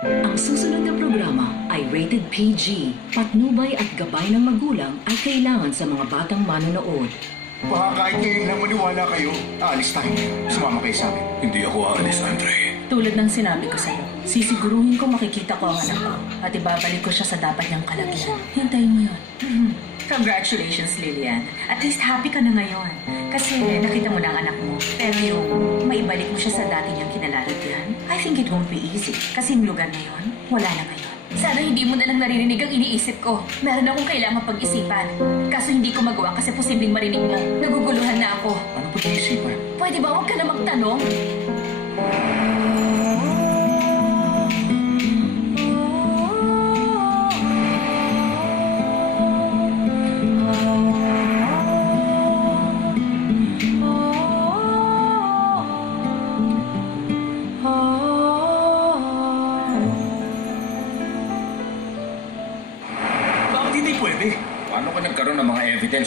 Ang susunod na programa ay rated PG. Patnubay at gabay ng magulang ay kailangan sa mga batang manonood. Baka kahit ngayon lang maniwala kayo, aalis tayo. Sumama kayo sa amin. Hindi ako aalis, Andre. Tulad ng sinabi ko sa'yo, sisiguruhin ko makikita ko ang anak ko at ibabalik ko siya sa dapat niyang kalagyan. Hintayin mo yun. Congratulations, Lilian. At least happy ka na ngayon. Kasi nakita mo na ang anak mo. Pero yung maibalik mo siya sa dati niyang kinalalagyan, I think it won't be easy. Kasi yung lugar na yun, wala na ngayon. Sana hindi mo na lang naririnig ang iniisip ko. Meron akong kailangan pag-isipan. Kaso hindi ko magawa kasi posibleng marinig mo. Naguguluhan na ako. Ano pag-iisipan? Pwede ba huwag ka na magtanong?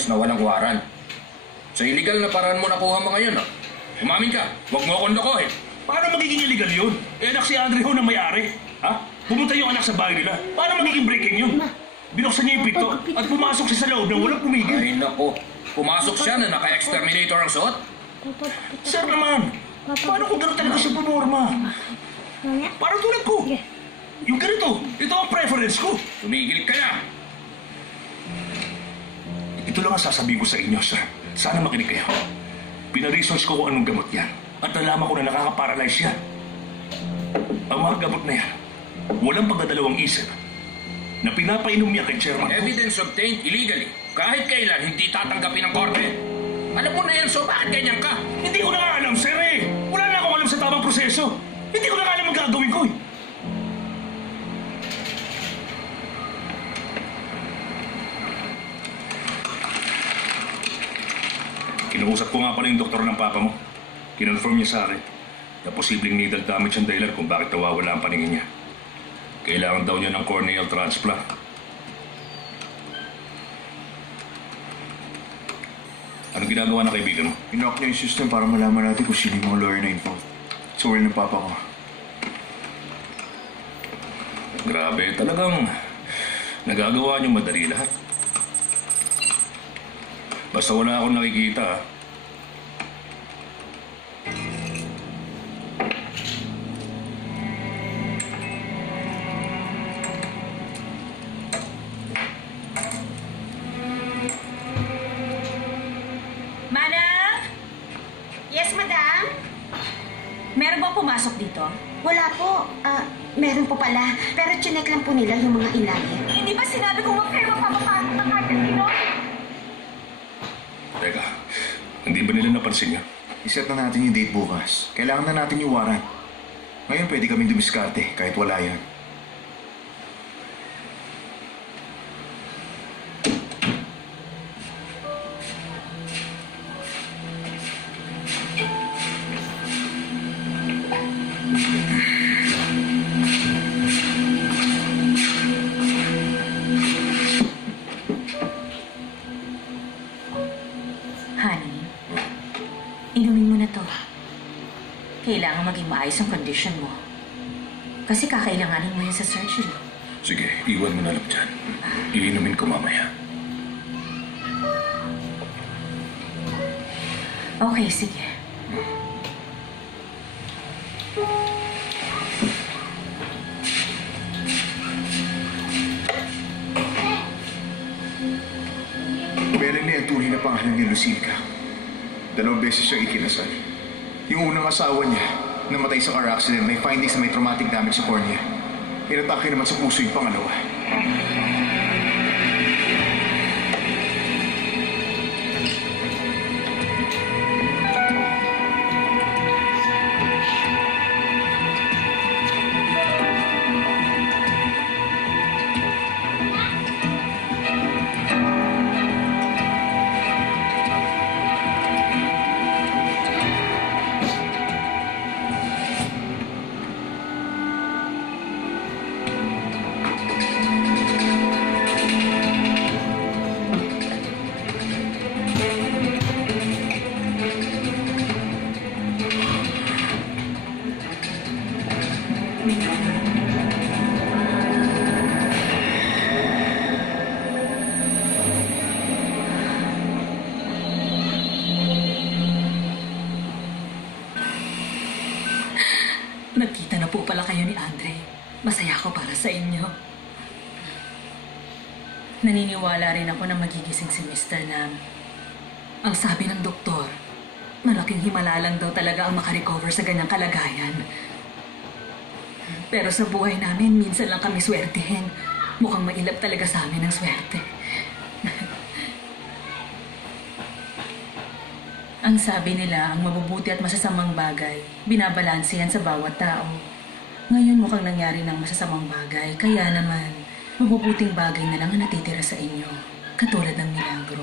Na walang waran. Sa illegal na paraan mo nakuha mo ngayon, ah. Umamin ka. Huwag mo akong lokohin. Paano magiging illegal yun? Anak si Andre ho na may-ari. Ha? Pumunta yung anak sa bahay nila. Paano magiging breaking yun? Binuksan niya yung pinto at pumasok siya sa loob nang walang pumigil. Ay, nako. Pumasok siya na naka-exterminator ang suot? Sir naman, paano kung gano'n talaga siya pumorma? Parang tulad ko. Yung ganito, ito ang preference ko. Tumigil ka na. Ito lang ang sasabihin ko sa inyo, sir. Sana makinig kayo. Pina-research ko kung anong gamot yan. At nalaman ko na nakaka-paralyze yan. Ang mga gamot na yan, walang pagdadalawang isip na pinapainom niya kay Chairman. Evidence obtained illegally. Kahit kailan, hindi tatanggapin ng korte. Alam mo na yan, so bakit ganyan ka? Hindi ko na nga alam, sir eh. Wala na akong alam sa tamang proseso. Hindi ko na nga alam ang gagawin ko eh. Kinausap ko nga pala yung doktor ng papa mo. Kinonfirm niya sa akin na posibleng needle damage ang dahilan kung bakit nawawala ang paningin niya. Kailangan daw niya ng corneal transplant. Anong ginagawa ng kaibigan mo? Inock niya yung system para malaman natin kung sino yung mga lawyer na involved. Sa will ng papa ko. Grabe, talagang nagagawa niyo madali lahat. Basta wala akong nakikita, ha? Manang? Yes, madam? Meron bang pumasok dito? Wala po. Meron po pala. Pero chinek lang po nila yung mga ilalim. Hindi ba sinabi kong huwag kayo magpapapasok ng kahit sino? Teka, hindi ba nila napansin niya? Iset na natin yung date bukas. Kailangan na natin yung warrant. Ngayon pwede kaming dumiskarte kahit wala yan. Kailangan maging maayos ang condition mo. Kasi kakailanganin mo yan sa surgery. Sige, iwan mo na lang dyan. Iinumin ko mamaya. Okay, sige. Melanie ang tunay na pangalan ni Lucilca. 2 beses siyang ikinasal. Yung unang asawa niya, namatay sa car accident, may findings na may traumatic damage sa cornea. Inatake naman sa puso yung pangalawa. Masaya ako para sa inyo. Naniniwala rin ako na magigising si Mr. Nam. Ang sabi ng doktor, malaking himala lang daw talaga ang makarecover sa ganyang kalagayan. Pero sa buhay namin, minsan lang kami swertihin. Mukhang mailap talaga sa amin ang swerte. Ang sabi nila, ang mabubuti at masasamang bagay, binabalanse yan sa bawat tao. Ngayon mukhang nangyari ng masasamang bagay, kaya naman, mabubuting bagay na lang ang natitira sa inyo, katulad ng milagro.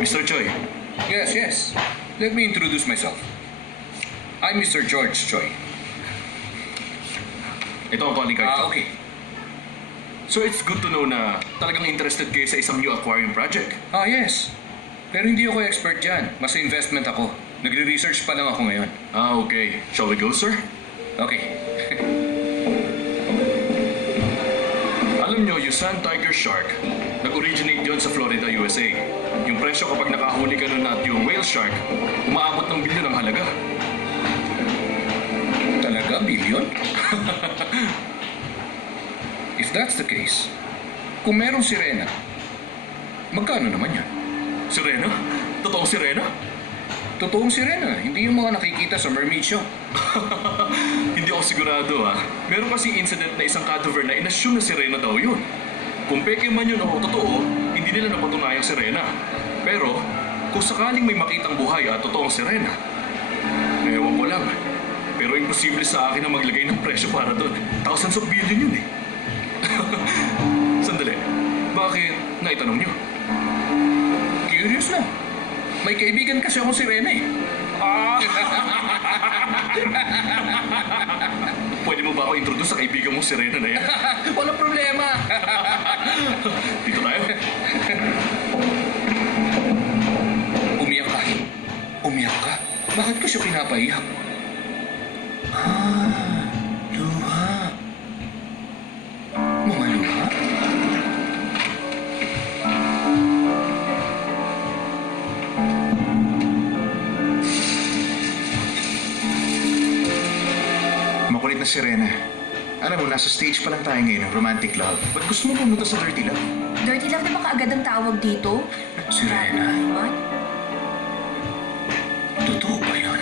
Mr. Choi. Yes. Let me introduce myself. I'm Mr. George Choi. Ito ang calling card ko. Okay. So it's good to know na talagang interested kayo sa isang new aquarium project. Yes. Pero hindi ako expert dyan. Mas investment ako. Nagre-research pa lang ako ngayon. Okay. Shall we go, sir? Okay. Alam nyo, yung sand tiger shark, nag-originate yon sa Florida, USA. Yung presyo kapag nakahuli ka nun at yung whale shark, umaabot ng bilyon ang halaga. Talaga? Billion? If that's the case, kung merong sirena, magkano naman yan? Sirena? Totoong sirena? Totoong sirena, hindi yung mga nakikita sa mermaid show. Hindi ako sigurado Meron kasi incident na isang cadaver na inassume na sirena daw yun. Kung peke man yun o totoo, hindi nila napatunayang sirena. Pero, kung sakaling may makitang buhay at totoong sirena, ewan ko lang. Pero imposible sa akin na maglagay ng presyo para doon. Thousands of billion yun Sandali, bakit naitanong nyo? Curious lang. May kaibigan kasi akong sirena Pwede mo ba ako introduce sa kaibigan mong sirena na yan? Walang problema. Dito tayo. Umiyak ka? Bakit ko siya pinapaiyak? Luha. Mga luha? Makulit na sirena. Alam mo, nasa stage pa lang tayo ngayon ng romantic love. Ba't gusto mo pumunta sa dirty love? Dirty love na ba kaagad ang tawag dito? Sirena? What? Totoo ba yun?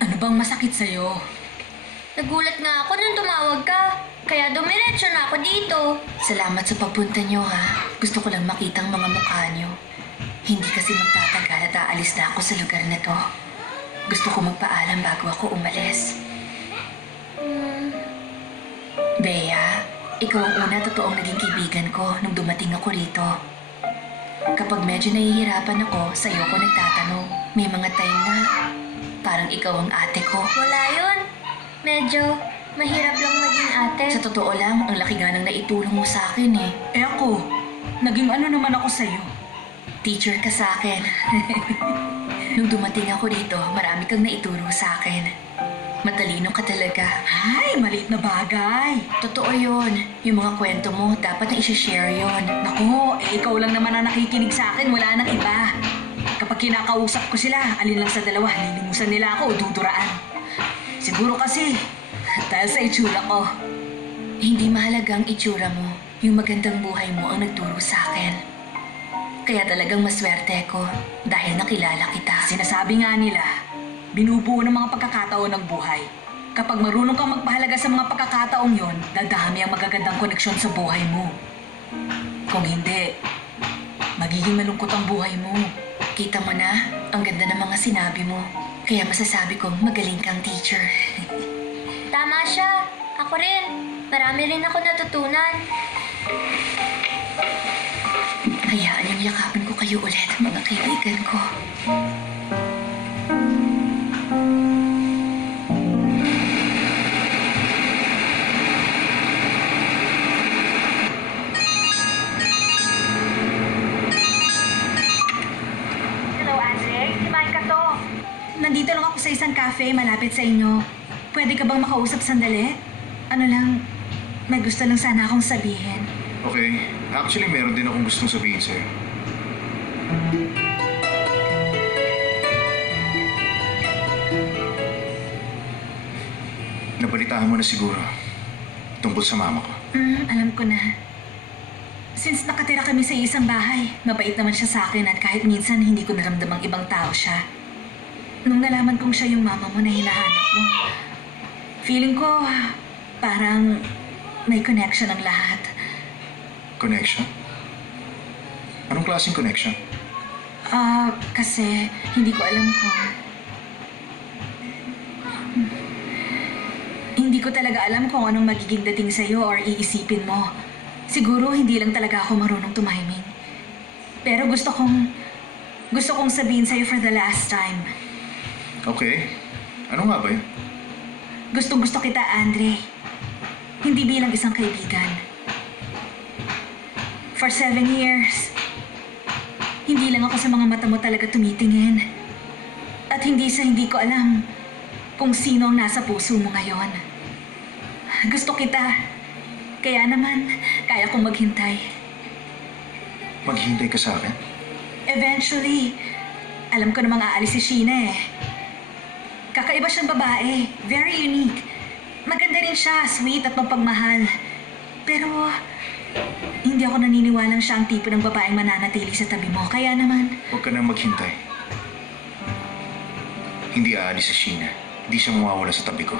Ano bang masakit sa'yo? Nagulat nga ako nung tumawag ka. Kaya dumiretso na ako dito. Salamat sa pagpunta nyo, ha? Gusto ko lang makita ang mga mukha nyo. Hindi kasi magtatagal at aalis na ako sa lugar na to. Gusto ko magpaalam bago ako umalis. Bea, ikaw ang una totoong naging kaibigan ko nung dumating ako rito. Kapag medyo nahihirapan ako, sa'yo ko nagtatanong. May mga time na parang ikaw ang ate ko. Wala yun. Medyo mahirap lang maging ate. Sa totoo lang, ang laki nga nang naitulong mo sa akin eh. Ako, naging ano naman ako sa'yo? Teacher ka sa akin. Nung dumating ako dito, marami kang naituro sa akin. Matalino ka talaga. Ay, maliit na bagay. Totoo yun. Yung mga kwento mo, dapat na isi-share yun. Naku, ikaw lang naman ang nakikinig sa akin, wala nang iba. Kapag kinakausap ko sila, alin lang sa dalawa, lilimusan nila ako o duduraan. Siguro kasi, dahil sa itsura ko. Hindi mahalaga ang itsura mo. Yung magandang buhay mo ang nagturo sa akin. Kaya talagang maswerte ko dahil nakilala kita. Sinasabi nga nila, binubuo ng mga pagkakataon ng buhay. Kapag marunong kang magpahalaga sa mga pagkakataong yon, dadami ang magagandang koneksyon sa buhay mo. Kung hindi, magiging malungkot ang buhay mo. Kita mo na, Ang ganda ng mga sinabi mo. Kaya masasabi kong magaling kang teacher. Tama siya. Ako rin. Marami rin ako natutunan. Hayaan niyong yakapin ko kayo ulit, mga kaibigan ko. Hello, Andre. Si Micah to. Nandito lang ako sa isang cafe malapit sa inyo. Pwede ka bang makausap sandali? Ano lang, may gusto lang sana akong sabihin. Okay. Actually, meron din akong gustong sabihin sa'yo. Nabalitaan mo na siguro tungkol sa mama ko. Alam ko na. Since nakatira kami sa isang bahay, mabait naman siya sa akin at kahit minsan hindi ko naramdamang ibang tao siya. Nung nalaman kong siya yung mama mo na hinahanap mo, feeling ko parang may connection ang lahat. Connection? Anong klaseng connection? Kasi hindi ko alam kung... Hindi ko talaga alam kung anong magiging dating sa'yo or iisipin mo. Siguro hindi lang talaga ako marunong tumiming. Pero gusto kong sabihin sa'yo for the last time. Okay. Ano nga ba yun? Gustong-gusto kita, Andre. Hindi bilang isang kaibigan. For 7 years, hindi lang ako sa mga mata mo talaga tumitingin. At hindi ko alam kung sino ang nasa puso mo ngayon. Gusto kita. Kaya naman, kaya kong maghintay. Maghintay ka sa akin? Eventually, alam ko namang aalis si Sheena eh. Kakaiba siyang babae. Very unique. Maganda rin siya, sweet at mapagmahal. Pero, hindi ako naniniwalang siya ang tipo ng babaeng mananatili sa tabi mo. Kaya naman... Huwag ka nang maghintay. Hindi aalis si Sheena. Hindi siya mawawala sa tabi ko.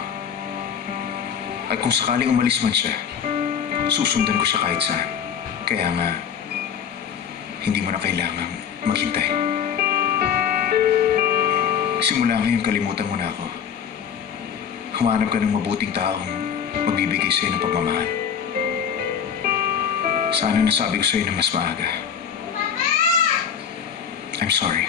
At kung sakaling umalis man siya, susundan ko siya kahit saan. Kaya nga, hindi mo na kailangang maghintay. Simula ngayon, kalimutan mo na ako. Humanap ka ng mabuting taong magbibigay sa'yo ng pagmamahal. Sana nasabi ko sa'yo na mas maaga. I'm sorry.